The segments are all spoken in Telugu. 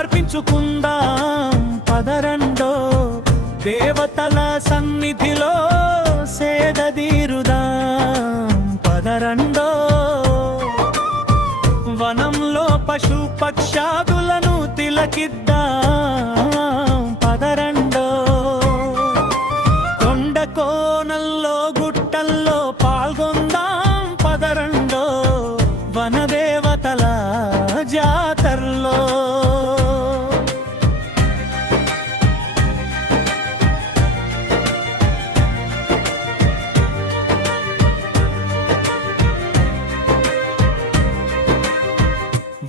సమర్పించుకుందాం. పదరండో దేవతల సన్నిధిలో సేదీరుదాం పదరండో వనంలో పశు పక్షాదులను తిలకిద్దాం. పదరండో కొండ కోనల్లో గుట్టల్లో పాల్గొందాం. పదరండో వనదేవతల జాతర్లో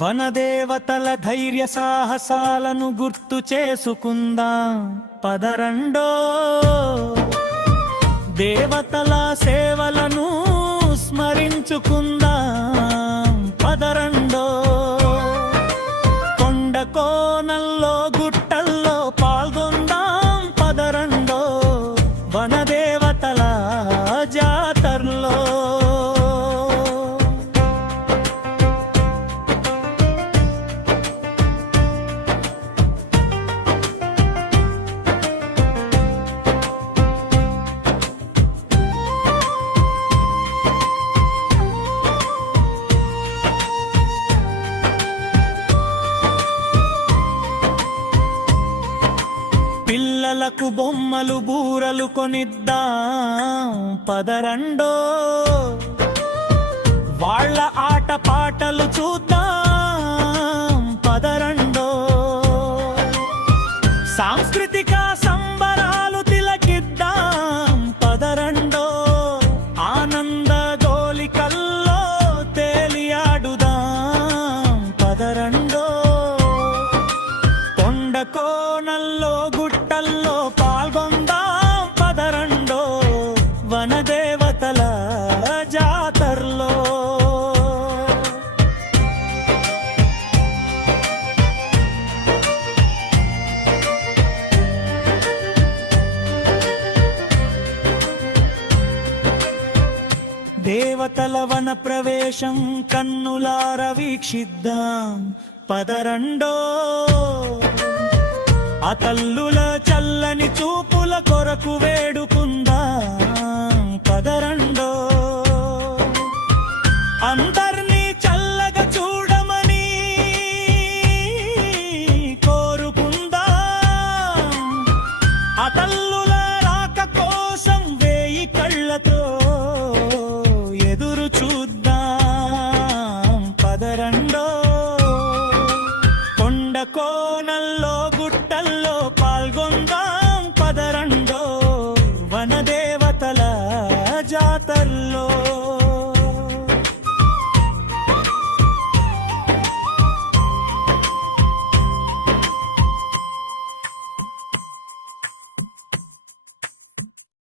వనదేవతల ధైర్య సాహసాలను గుర్తు చేసుకుందాం? పదరండో. దేవతల సేవలను స్మరించుకుందాం? పదరండో. కొండ కోనల్లో పిల్లలకు బొమ్మలు బూరలు కొనిద్దాం. పదరండో. వాళ్ళ ఆట పాటలు చూ వనదేవతల జాతరలో. దేవతల వన ప్రవేశం కన్నులార వీక్షిద్దాం పదరండో. ఆ తల్లుల చల్లని చూపుల కొరకు వేడు కోనల్లో గుట్టల్లో పాల్గొందాం పదరండో వనదేవతల జాతల్లో